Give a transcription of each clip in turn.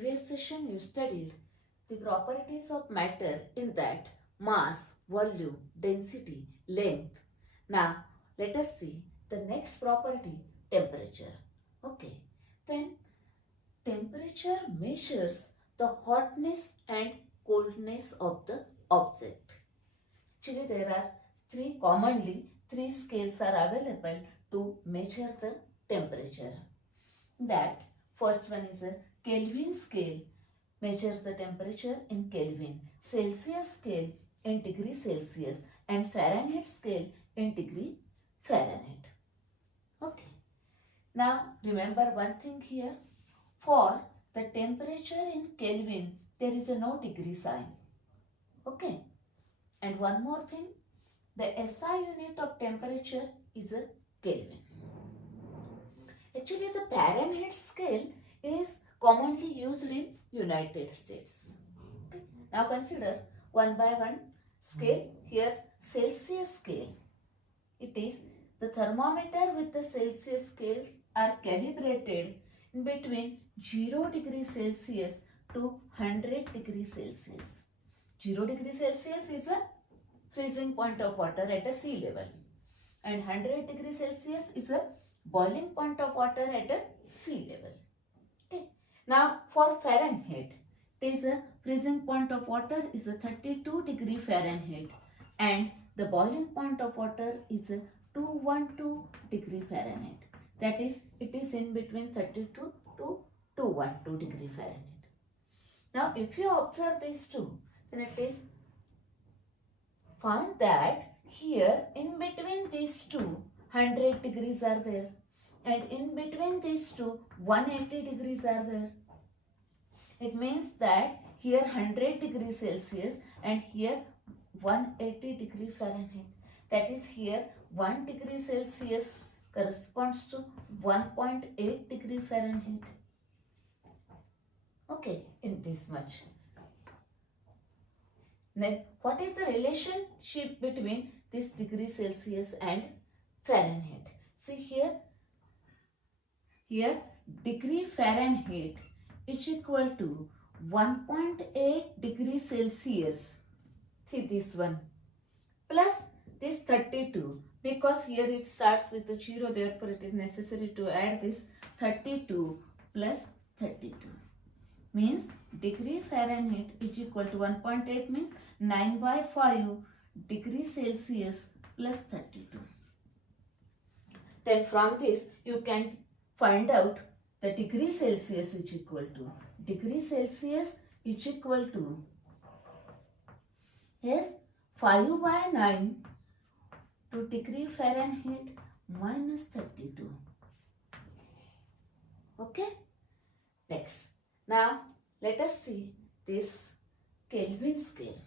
previous session you studied the properties of matter, in that mass, volume, density, length. Now let us see the next property, temperature. Okay, then temperature measures the hotness and coldness of the object. Actually, there are commonly three scales are available to measure the temperature. That first one is a Kelvin scale, measures the temperature in Kelvin, Celsius scale in degree Celsius, and Fahrenheit scale in degree Fahrenheit. Okay. Now remember one thing here. For the temperature in Kelvin, there is a no degree sign. Okay. And one more thing, the SI unit of temperature is a Kelvin. Actually, the Fahrenheit scale is commonly used in United States. Okay. Now consider one by one scale. Here Celsius scale. It is the thermometer with the Celsius scales are calibrated in between 0 degree Celsius to 100 degree Celsius. 0 degree Celsius is a freezing point of water at a sea level, and 100 degree Celsius is a boiling point of water at a sea level. Okay. Now for Fahrenheit, it is a freezing point of water is a 32 degree Fahrenheit, and the boiling point of water is a 212 degree Fahrenheit. That is, it is in between 32 to 212 degree Fahrenheit. Now if you observe these two, then it is found that here in between these two 100 degrees are there, and in between these two 180 degrees are there. It means that here 100 degrees Celsius and here 180 degree Fahrenheit. That is, here 1 degree Celsius corresponds to 1.8 degree Fahrenheit. Okay, in this much. Next, what is the relationship between this degree Celsius and Fahrenheit? See here degree Fahrenheit is equal to 1.8 degree Celsius. See this one, plus this 32, because here it starts with the 0, therefore it is necessary to add this 32 plus 32. Means degree Fahrenheit is equal to 1.8 means 9 by 5 degree Celsius plus 32. Then from this you can find out the degree Celsius is equal to. Degree Celsius is equal to, yes, 5 by 9 to degree Fahrenheit minus 32. Okay. Next. Now let us see this Kelvin scale.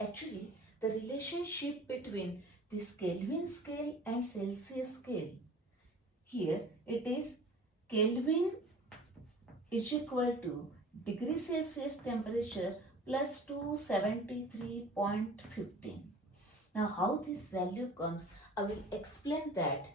Actually, the relationship between this Kelvin scale and Celsius scale, here it is Kelvin is equal to degree Celsius temperature plus 273.15. Now how this value comes, I will explain that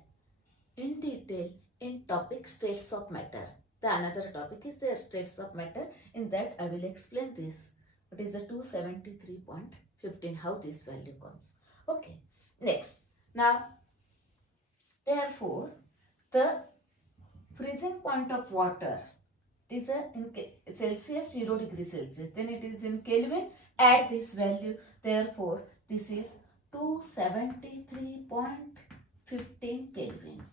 in detail in topic states of matter. The another topic is the states of matter. In that I will explain this. What is the 273.15, how this value comes. Okay. Next. Now, therefore, the freezing point of water is in Celsius 0 degree Celsius. Then it is in Kelvin. Add this value. Therefore, this is 273.15 Kelvin.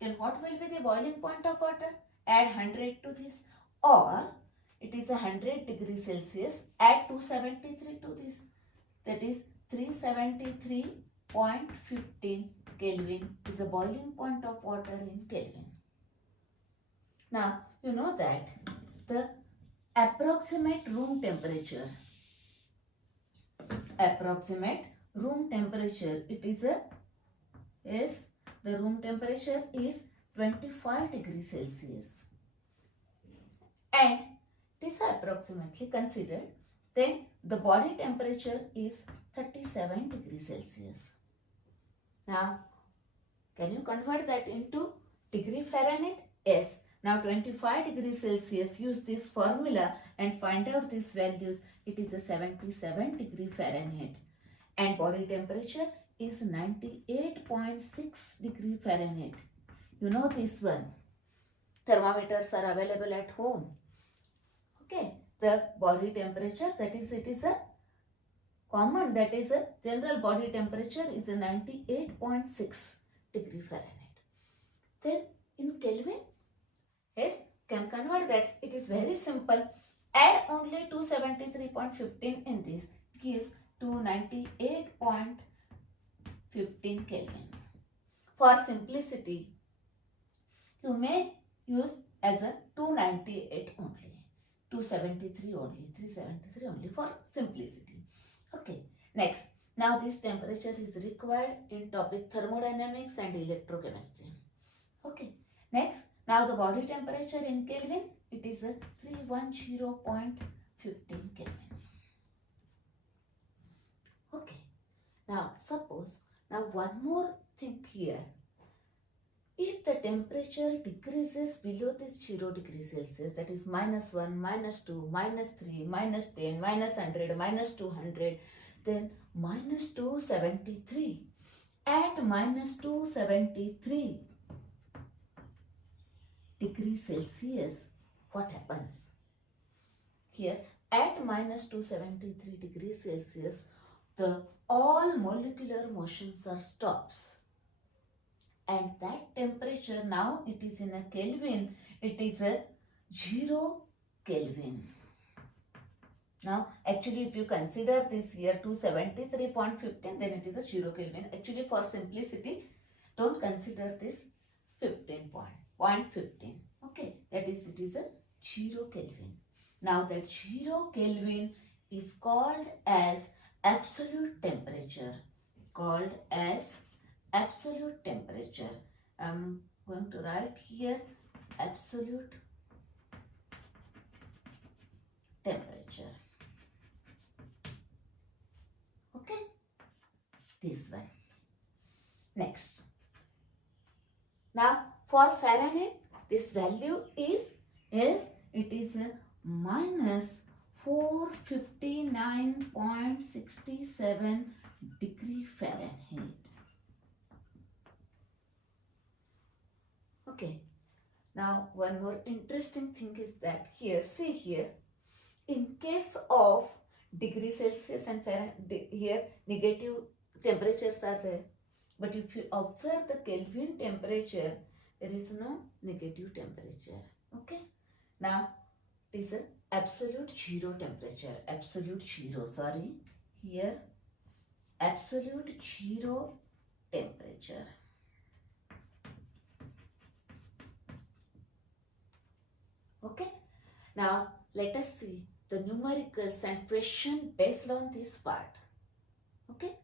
Then what will be the boiling point of water? Add 100 to this, or it is 100 degrees Celsius, add 273 to this, that is 373.15 Kelvin is the boiling point of water in Kelvin. Now you know that the approximate room temperature, it is the room temperature is 25 degrees Celsius, and this approximately considered. Then the body temperature is 37 degrees Celsius. Now, can you convert that into degree Fahrenheit? Yes, Now 25 degrees Celsius, use this formula and find out these values. It is a 77 degree Fahrenheit. And body temperature is 98.6 degree Fahrenheit. You know this one. Thermometers are available at home. Okay. The body temperature, that is, it is a common, that is a general body temperature is a 98.6 degree Fahrenheit. Then in Kelvin, yes, can convert that. It is very simple. Add only 273.15 in this, gives 298.15 Kelvin. For simplicity, you may use as a 298 only, 273 only, 373 only for simplicity. Okay, next. Now this temperature is required in topic thermodynamics and electrochemistry. Okay, next. Now the body temperature in Kelvin, it is a 310.15 Kelvin. Okay, now suppose, now one more thing here. If the temperature decreases below this 0 degree Celsius, that is -1, -2, -3, -10, -100, -200, then -273. At -273 degrees Celsius, what happens? Here, at -273 degrees Celsius, the all molecular motions are stops. And that temperature, now it is in a Kelvin, it is a 0 Kelvin. Now actually if you consider this here 273.15, then it is a 0 Kelvin. Actually for simplicity, don't consider this 0.15. Okay, that is, it is a 0 Kelvin. Now that 0 Kelvin is called as absolute temperature. Called as absolute temperature. I'm going to write here absolute temperature. Okay, this one. Next. Now for Fahrenheit, this value is it is a -459.67 degree Fahrenheit. Okay, now one more interesting thing is that here, see here, in case of degree Celsius and Fahrenheit, here negative temperatures are there. But if you observe the Kelvin temperature, there is no negative temperature. Okay, now it is an absolute 0 temperature. Absolute 0, sorry, here absolute 0 temperature. Okay, now let us see the numericals and question based on this part. Okay,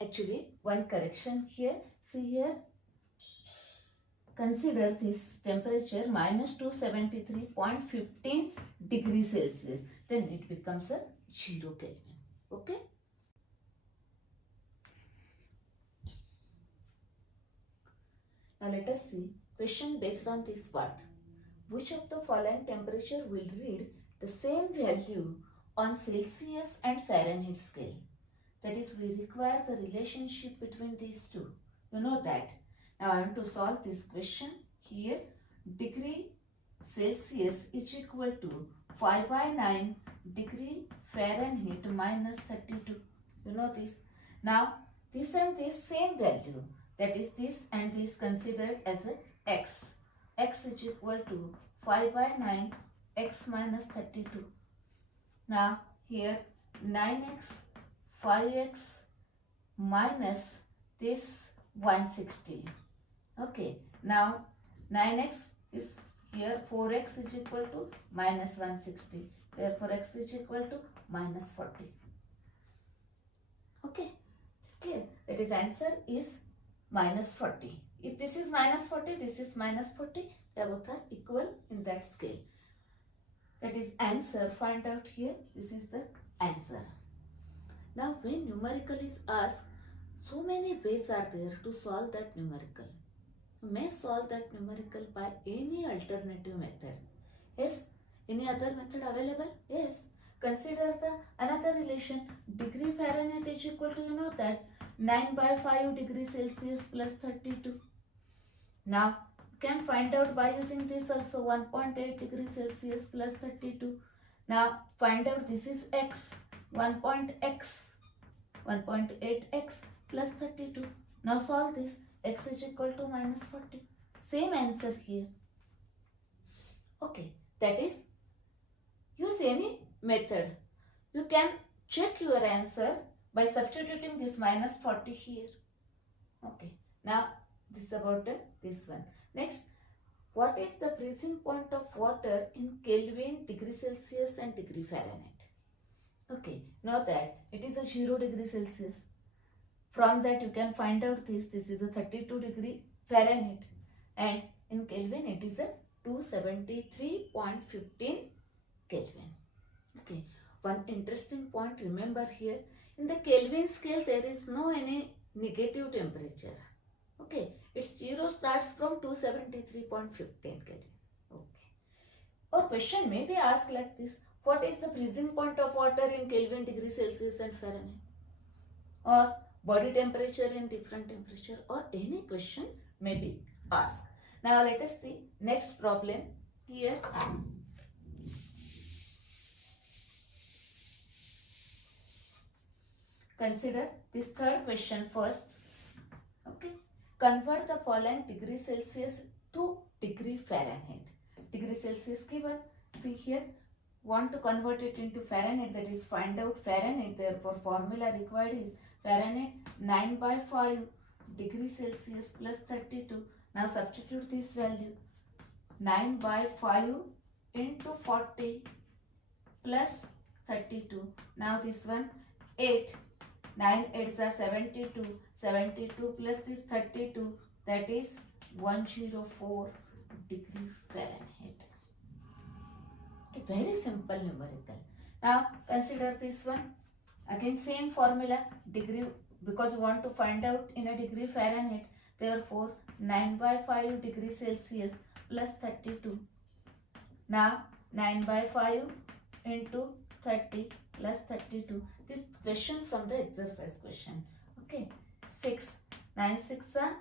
actually one correction here, see here, consider this temperature -273.15 degrees Celsius, then it becomes a 0 Kelvin. Okay, now let us see question based on this part. Which of the following temperature will read the same value on Celsius and Fahrenheit scale? That is, we require the relationship between these two. You know that. Now I want to solve this question. Here, degree Celsius is equal to 5/9 degree Fahrenheit -32. You know this. Now this and this same value, that is this and this, considered as a x. X is equal to 5/9 x -32. Now here 9x, 5x minus this 160. Okay, now 9x is here, 4x is equal to -160. Therefore x is equal to -40. Okay, clear? That is, answer is -40. If this is -40, this is -40, they both are equal in that scale. That is answer. Find out here. This is the answer. Now when numerical is asked, so many ways are there to solve that numerical. You may solve that numerical by any alternative method. Yes, any other method available? Yes. Consider the another relation. Degree Fahrenheit is equal to, you know that, 9 by 5 degrees Celsius plus 32. Now, you can find out by using this also, 1.8 degrees Celsius plus 32. Now, find out this is x, 1.8x plus 32. Now, solve this. X is equal to minus 40. Same answer here. Okay, that is, use any method. You can check your answer by substituting this minus 40 here. Okay, now this is about this one. Next, what is the freezing point of water in Kelvin, degree Celsius and degree Fahrenheit? Okay, know that it is a 0 degree Celsius. From that you can find out this is a 32 degree Fahrenheit, and in Kelvin it is a 273.15 Kelvin. Okay, one interesting point, remember here, in the Kelvin scale there is no any negative temperature. Okay, its 0 starts from 273.15 Kelvin. Okay, or question may be asked like this: what is the freezing point of water in Kelvin, degree Celsius and Fahrenheit? Or body temperature in different temperature, or any question may be asked. Now let us see next problem here. Consider this third question first. Okay, convert the following degree Celsius to degree Fahrenheit. Degree Celsius given. See here, want to convert it into Fahrenheit, that is find out Fahrenheit. Therefore formula required is Fahrenheit 9 by 5 degree Celsius plus 32. Now substitute this value, 9 by 5 into 40 plus 32. Now this one 8, 9 8 is 72, 72 plus this 32, that is 104 degree Fahrenheit. Okay, very simple numerical. Now consider this one. Again same formula, degree, because we want to find out in a degree Fahrenheit. Therefore 9 by 5 degree Celsius plus 32. Now 9 by 5 into 30 plus 32. This question from the exercise question. Okay, 6, 9 6 are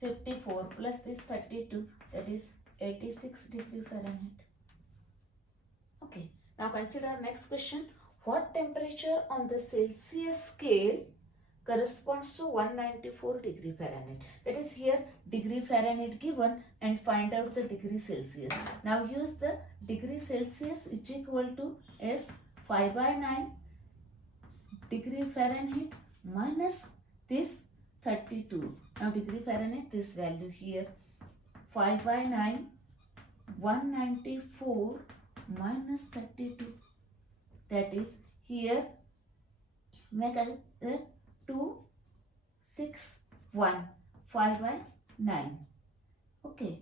54 plus this 32, that is 86 degree Fahrenheit. Okay, now consider next question. What temperature on the Celsius scale corresponds to 194 degree Fahrenheit? That is here degree Fahrenheit given and find out the degree Celsius. Now use the degree Celsius is equal to S 5 by 9 degree Fahrenheit minus this 32. Now degree Fahrenheit, this value here 5 by 9, 194 minus 32. That is here make a 2 6 1 5 by 9. Okay,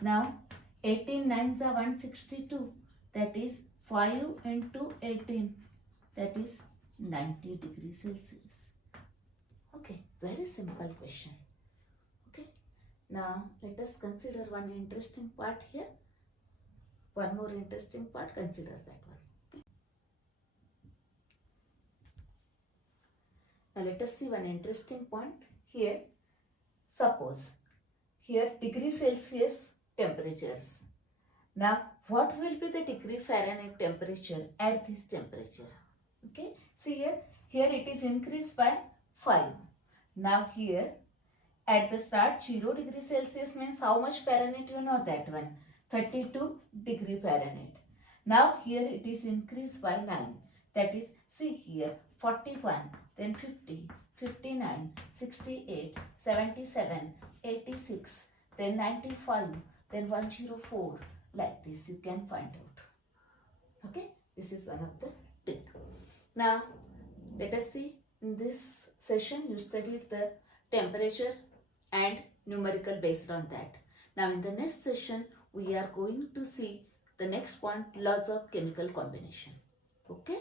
now 18 9s are 162, that is 5 into 18, that is 90 degrees Celsius. Okay, very simple question. Okay, now let us consider one interesting part here. One more interesting part, consider that one. Okay. Now let us see one interesting point here. Suppose here degree Celsius temperatures. Now what will be the degree Fahrenheit temperature at this temperature? Okay, see here it is increased by 5. Now here at the start 0 degree Celsius means how much Fahrenheit, you know that one, 32 degree Fahrenheit. Now here it is increased by 9, that is, see here 41, then 50, 59, 68, 77, 86, then 95, then 104, like this you can find out. Okay, this is one of the trick. Now let us see, in this session you studied the temperature and numerical based on that. Now in the next session we are going to see the next point, laws of chemical combination. Okay.